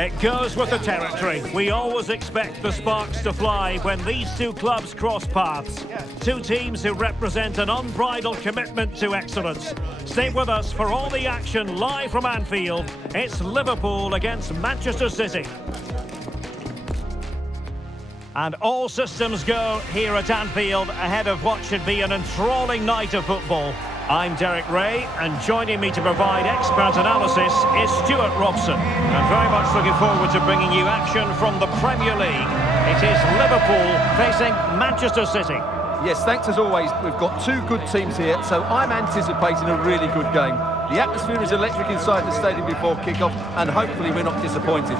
It goes with the territory. We always expect the sparks to fly when these two clubs cross paths. Two teams who represent an unbridled commitment to excellence. Stay with us for all the action live from Anfield. It's Liverpool against Manchester City. And all systems go here at Anfield ahead of what should be an enthralling night of football. I'm Derek Ray, and joining me to provide expert analysis is Stuart Robson. And very much looking forward to bringing you action from the Premier League. It is Liverpool facing Manchester City. Yes, thanks as always. We've got two good teams here, so I'm anticipating a really good game. The atmosphere is electric inside the stadium before kick-off, and hopefully we're not disappointed.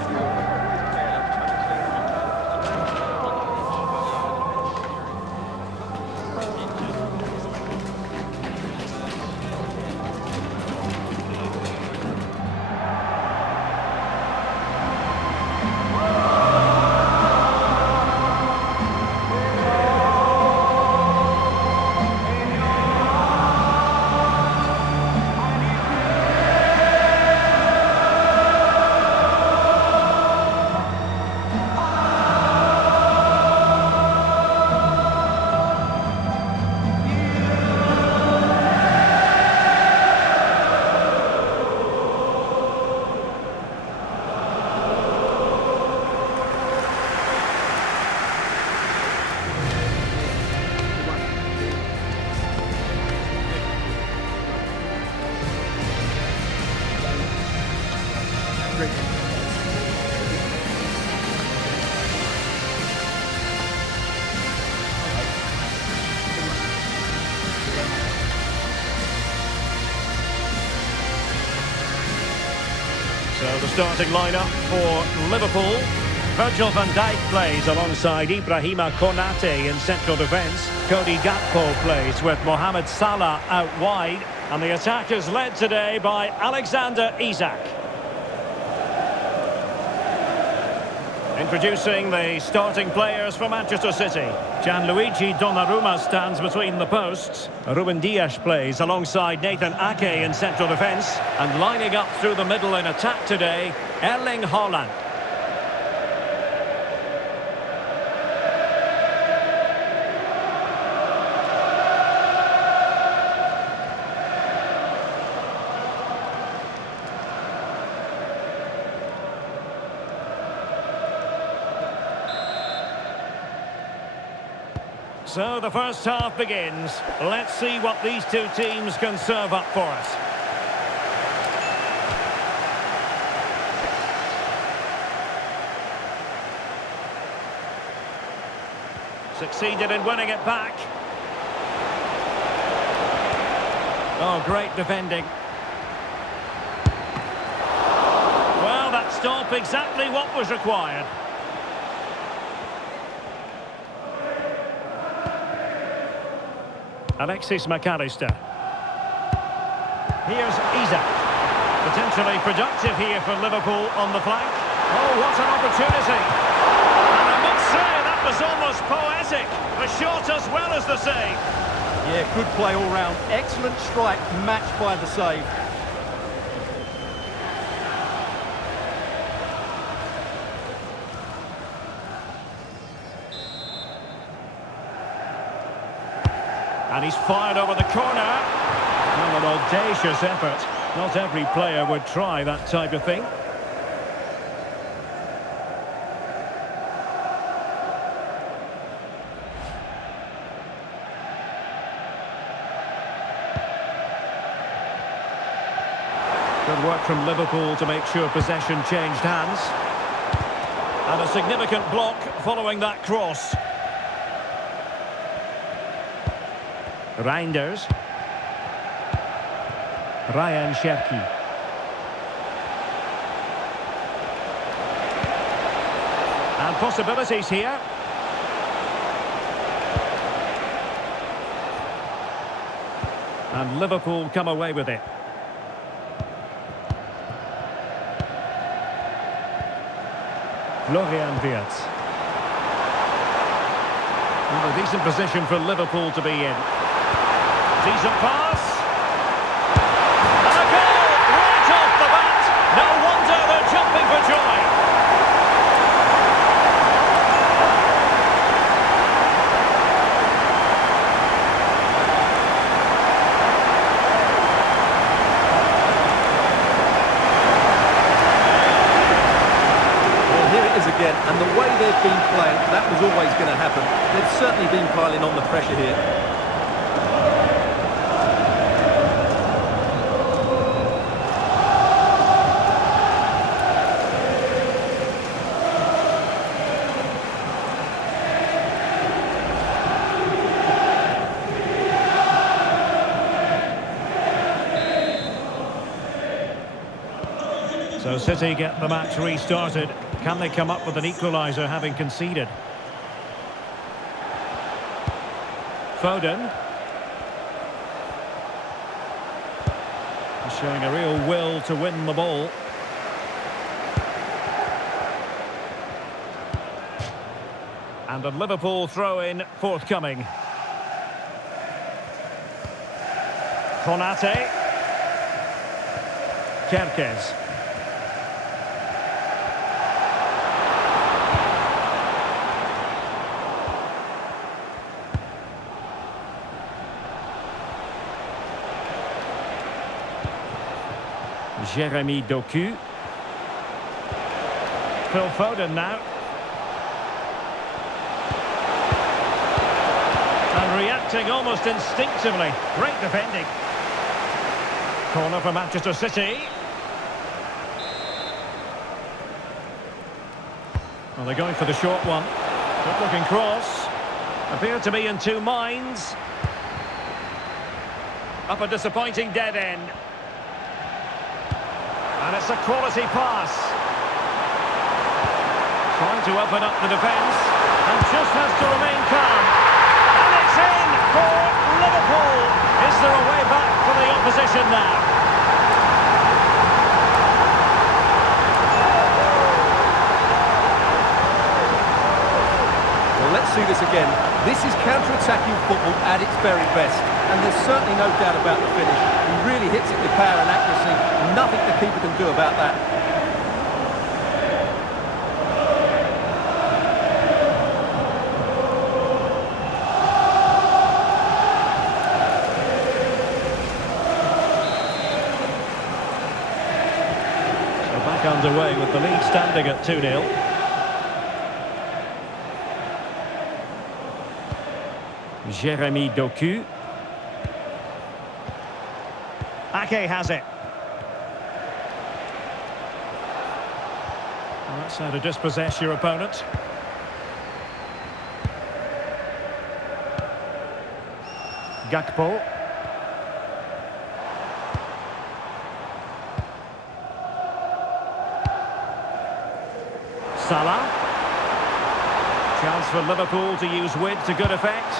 So the starting lineup for Liverpool. Virgil van Dijk plays alongside Ibrahima Konate in central defence. Cody Gakpo plays with Mohamed Salah out wide. And the attack is led today by Alexander Isak. Introducing the starting players for Manchester City. Gianluigi Donnarumma stands between the posts. Ruben Dias plays alongside Nathan Ake in central defence. And lining up through the middle in attack today, Erling Haaland. So the first half begins. Let's see what these two teams can serve up for us. Succeeded in winning it back. Oh, great defending. Well, that stop exactly what was required. Alexis McAllister. Here's Isak. Potentially productive here for Liverpool on the flank. Oh, what an opportunity. And I must say, that was almost poetic. The shot as well as the save. Yeah, good play all round. Excellent strike, matched by the save. And he's fired over the corner. Well, an audacious effort. Not every player would try that type of thing. Good work from Liverpool to make sure possession changed hands. And a significant block following that cross. Reinders. Ryan Cherki. And possibilities here. And Liverpool come away with it. Florian Wirtz. Well, a decent position for Liverpool to be in. Decent pass. And a goal right off the bat. No wonder they're jumping for joy. again, and the way they've been playing, that was always going to happen. They've certainly been piling on the pressure here. So City get the match restarted. Can they come up with an equaliser having conceded? Foden. Showing a real will to win the ball. And a Liverpool throw-in forthcoming. Konate. Kerkez. Jeremy Doku. Phil Foden now. And reacting almost instinctively. Great defending. Corner for Manchester City. Well, they're going for the short one. Good looking cross. Appear to be in two minds. Up a disappointing dead end. And it's a quality pass. Trying to open up the defence. And just has to remain calm. And it's in for Liverpool. Is there a way back for the opposition now? Well, let's see this again. This is counter-attacking football at its very best. And there's certainly no doubt about the finish. He really hits it with power and accuracy. Nothing the keeper can do about that. So back underway with the lead standing at 2-0. Jeremy Doku. Ake has it. Well, that's how to dispossess your opponent. Gakpo. Salah. Chance for Liverpool to use width to good effect.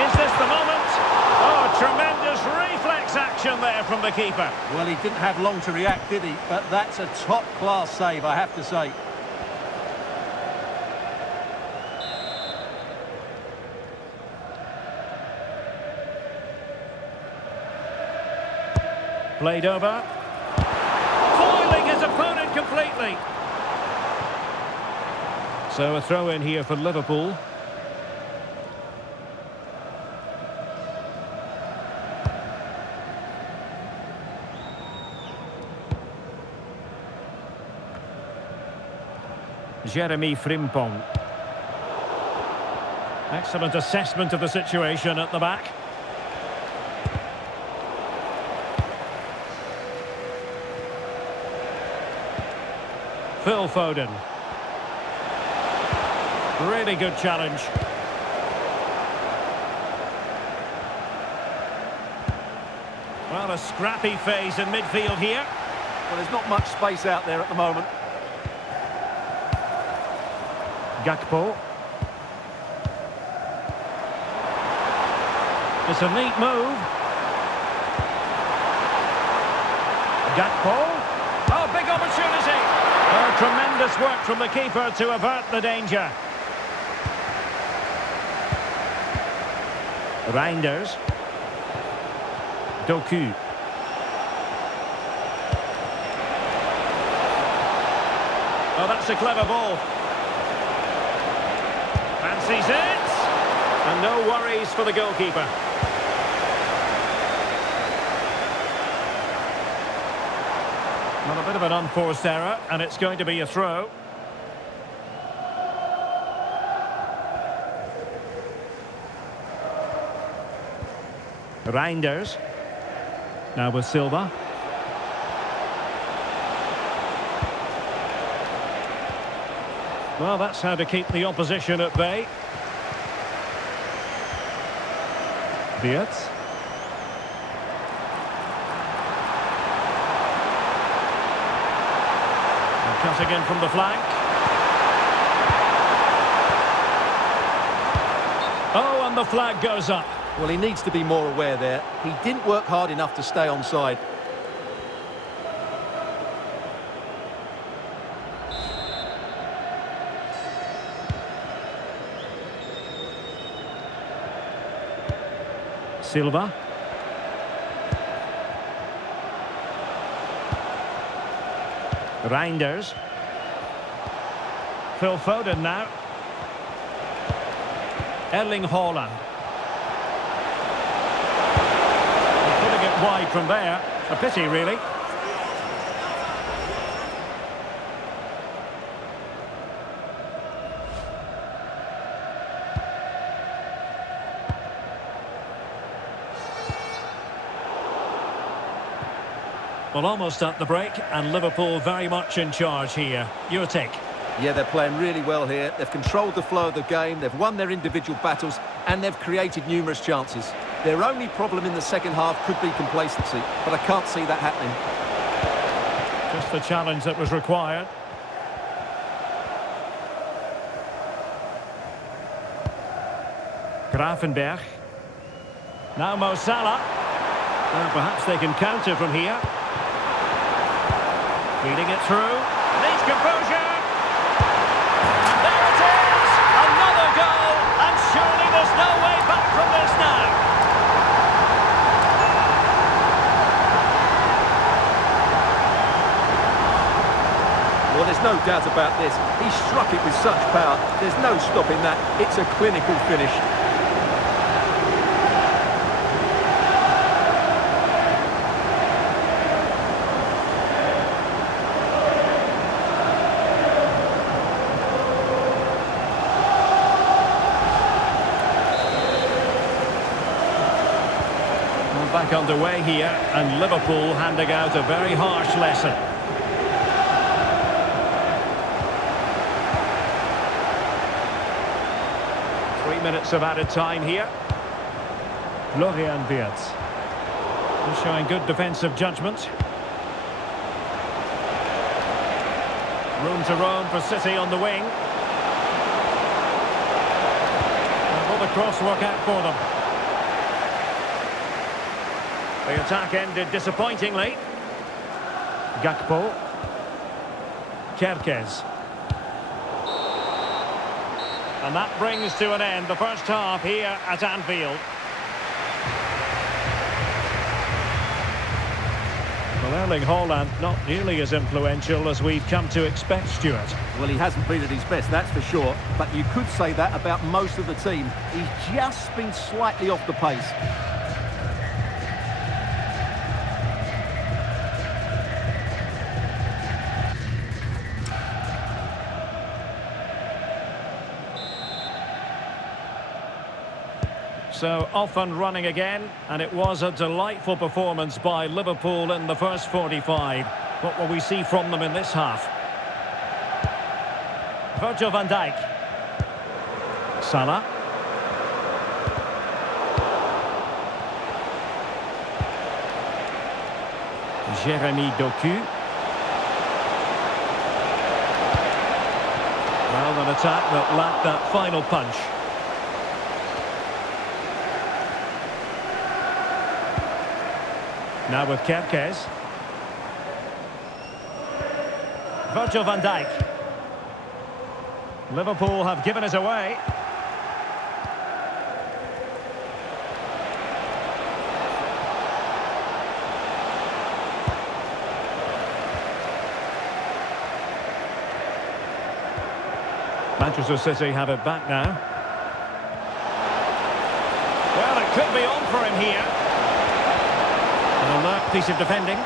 Is this the moment? Oh, tremendous reflex action there from the keeper. Well, he didn't have long to react, did he? But that's a top-class save, I have to say. Played over. Foiling his opponent completely. So a throw in here for Liverpool. Jeremy Frimpong. Excellent assessment of the situation at the back. Phil Foden. Really good challenge. Well, a scrappy phase in midfield here. Well, there's not much space out there at the moment. Gakpo. It's a neat move. Gakpo. Oh, big opportunity. Oh, tremendous work from the keeper to avert the danger. Reinders. Doku. Oh, that's a clever ball. Fancies it. And no worries for the goalkeeper. Well, a bit of an unforced error, and it's going to be a throw. Reinders. Now with Silva. Well, that's how to keep the opposition at bay. Wirtz. Cutting in from the flank. Oh, and the flag goes up. Well, he needs to be more aware there. He didn't work hard enough to stay onside. Silva. Reinders. Phil Foden now. Erling Haaland. Putting it wide from there. A pity, really. Well, almost at the break, and Liverpool very much in charge here. Your take? Yeah, they're playing really well here. They've controlled the flow of the game, they've won their individual battles, and they've created numerous chances. Their only problem in the second half could be complacency, but I can't see that happening. Just the challenge that was required. Gravenberch. Now Mo Salah. And perhaps they can counter from here. Feeding it through. Needs composure. And there it is! Another goal! And surely there's no way back from this now. Well, there's no doubt about this. He struck it with such power. There's no stopping that. It's a clinical finish. Back underway here, and Liverpool handing out a very harsh lesson. Minutes of added time here. Florian Wirtz. He's showing good defensive judgment. Room to roam for City on the wing. And will the cross work out for them? The attack ended disappointingly. Gakpo. Kerkez. And that brings to an end the first half here at Anfield. Well, Erling Haaland not nearly as influential as we've come to expect, Stuart. Well, he hasn't been at his best, that's for sure. But you could say that about most of the team. He's just been slightly off the pace. So off and running again, and it was a delightful performance by Liverpool in the first 45. What will we see from them in this half? Virgil van Dijk. Salah. Jeremy Doku. Well, an attack that lacked that final punch. Now with Kerkez. Virgil van Dijk. Liverpool have given us away. Manchester City have it back now. Well, it could be on for him here. An alert piece of defending.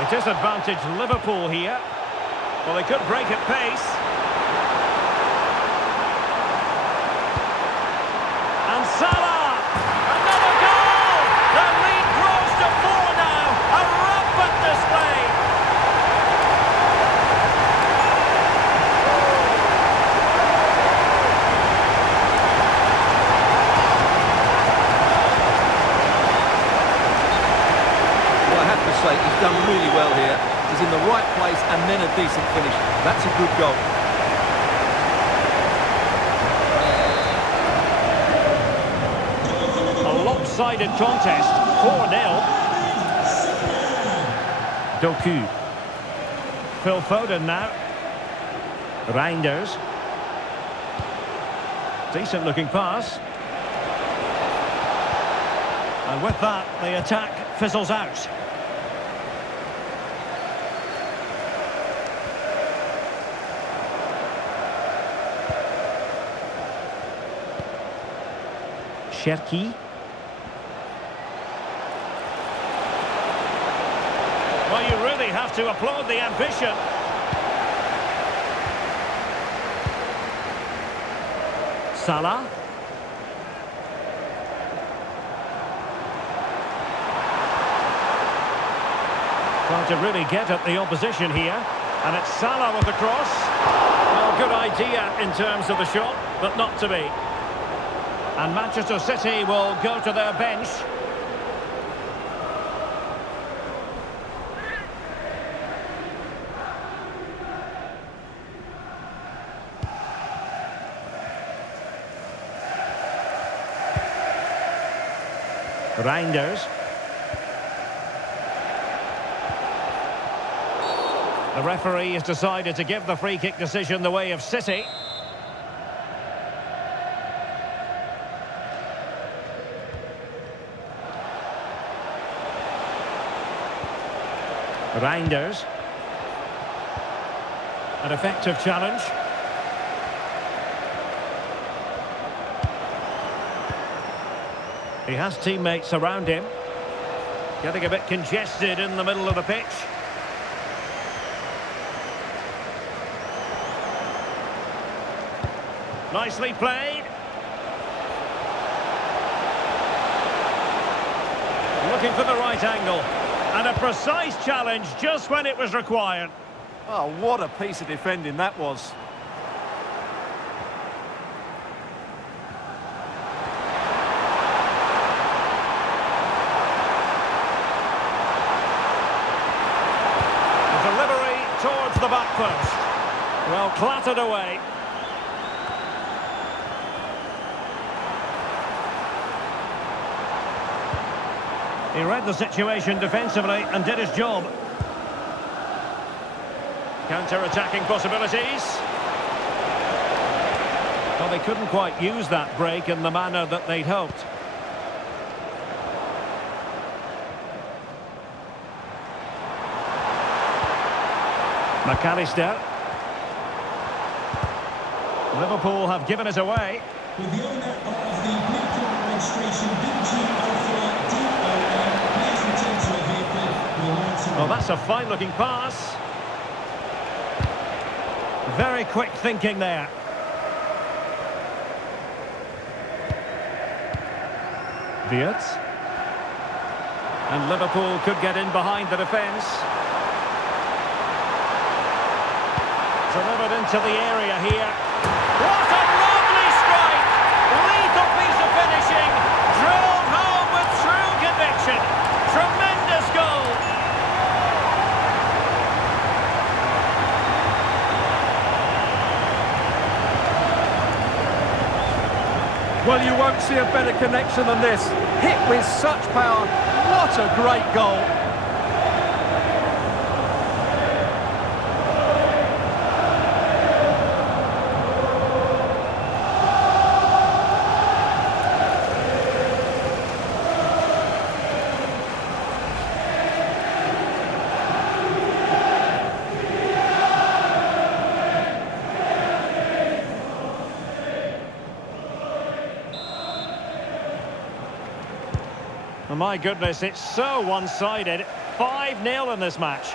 It is advantage Liverpool here. Well, they could break at pace. really well here. He's in the right place and then a decent finish. That's a good goal. A lopsided contest, 4-0. Doku. Phil Foden now. Reinders. Decent looking pass. And with that, the attack fizzles out. Cherki. Well, you really have to applaud the ambition. Salah. Trying to really get at the opposition here. And it's Salah with the cross. Well, good idea in terms of the shot, but not to be. And Manchester City will go to their bench. Reinders. The referee has decided to give the free kick decision the way of City. Reinders. An effective challenge. He has teammates around him. Getting a bit congested in the middle of the pitch. Nicely played. Looking for the right angle. And a precise challenge just when it was required. Oh, what a piece of defending that was. Delivery towards the back post. Well, clattered away. He read the situation defensively and did his job. Counter-attacking possibilities. Well, they couldn't quite use that break in the manner that they'd hoped. McAllister. Liverpool have given it away. With the owner of the Liverpool registration, BG04DOM, please return to your vehicle. Well, that's a fine-looking pass. Very quick thinking there. Wirtz. And Liverpool could get in behind the defence. Delivered into the area here. What a lovely strike! Lethal piece of finishing. Drilled home with true conviction. Tremendous goal. Well, you won't see a better connection than this. Hit with such power. What a great goal. Oh, my goodness, it's so one-sided. 5-0 in this match.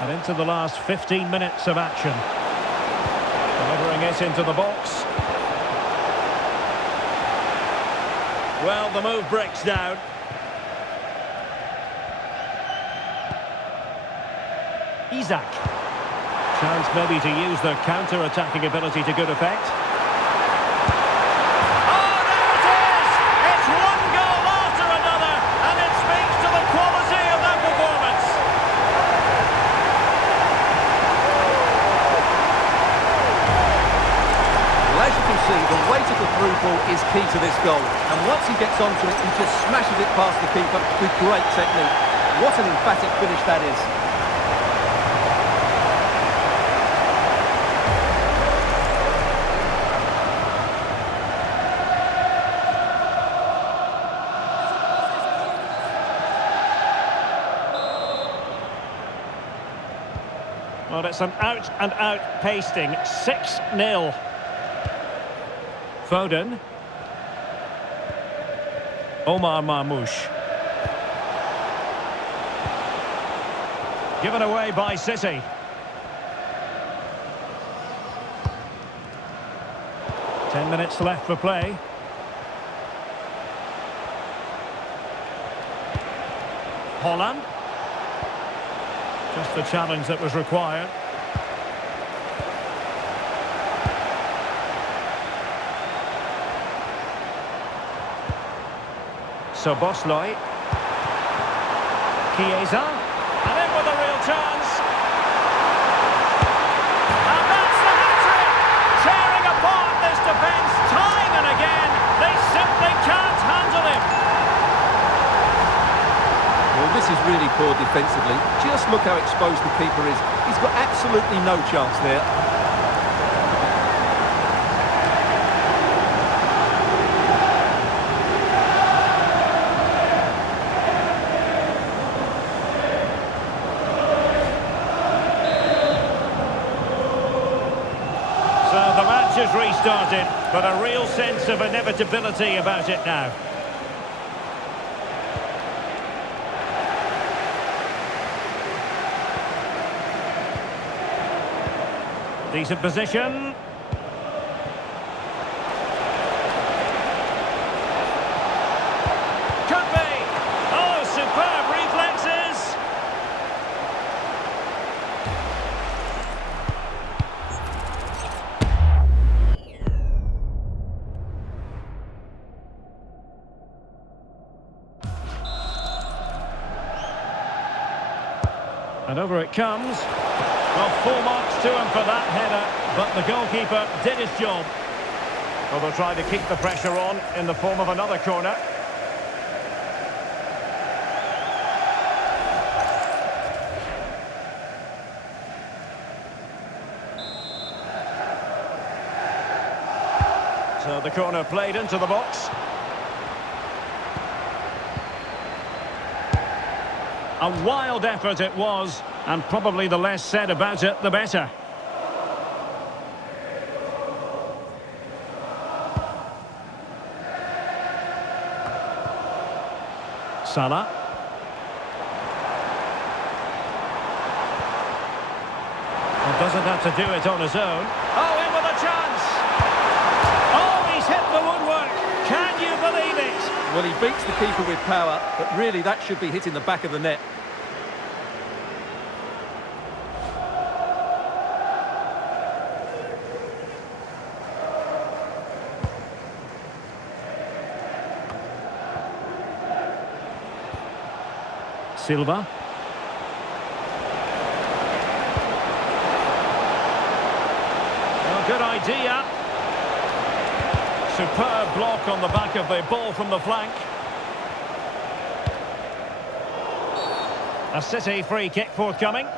And into the last 15 minutes of action. Delivering it into the box. Well, the move breaks down. Isak. Chance maybe to use their counter-attacking ability to good effect. Oh, there it is! It's one goal he gets onto it, he just smashes it past the keeper with great technique. What an emphatic finish that is. Well, it's an out-and-out pasting. 6-0. Foden. Omar Marmoush. Given away by City. Ten minutes left for play. Haaland. Just the challenge that was required. So Bosley. Chiesa. And in with a real chance. And that's the hat-trick! Tearing apart this defence time and again. They simply can't handle him. Well, this is really poor defensively. Just look how exposed the keeper is. He's got absolutely no chance there. So the match has restarted, but a real sense of inevitability about it now. Decent position. Could be. Oh, superb reflexes. And over it comes. Well, full marks to him for that header, but the goalkeeper did his job. Well, they'll try to keep the pressure on in the form of another corner. So the corner played into the box. A wild effort it was, and probably the less said about it, the better. Salah. Well, doesn't have to do it on his own. Oh, in with a chance! Oh, he's hit the woodwork! Can you believe it? Well, he beats the keeper with power, but really that should be hitting the back of the net. Silva. Well, good idea. Superb block on the back of the ball from the flank. A City free kick forthcoming.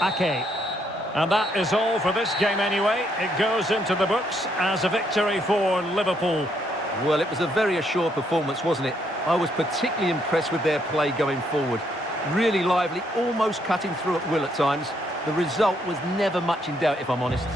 Ake. And that is all for this game anyway. It goes into the books as a victory for Liverpool. Well, it was a very assured performance, wasn't it? I was particularly impressed with their play going forward. Really lively, almost cutting through at will at times. The result was never much in doubt, if I'm honest.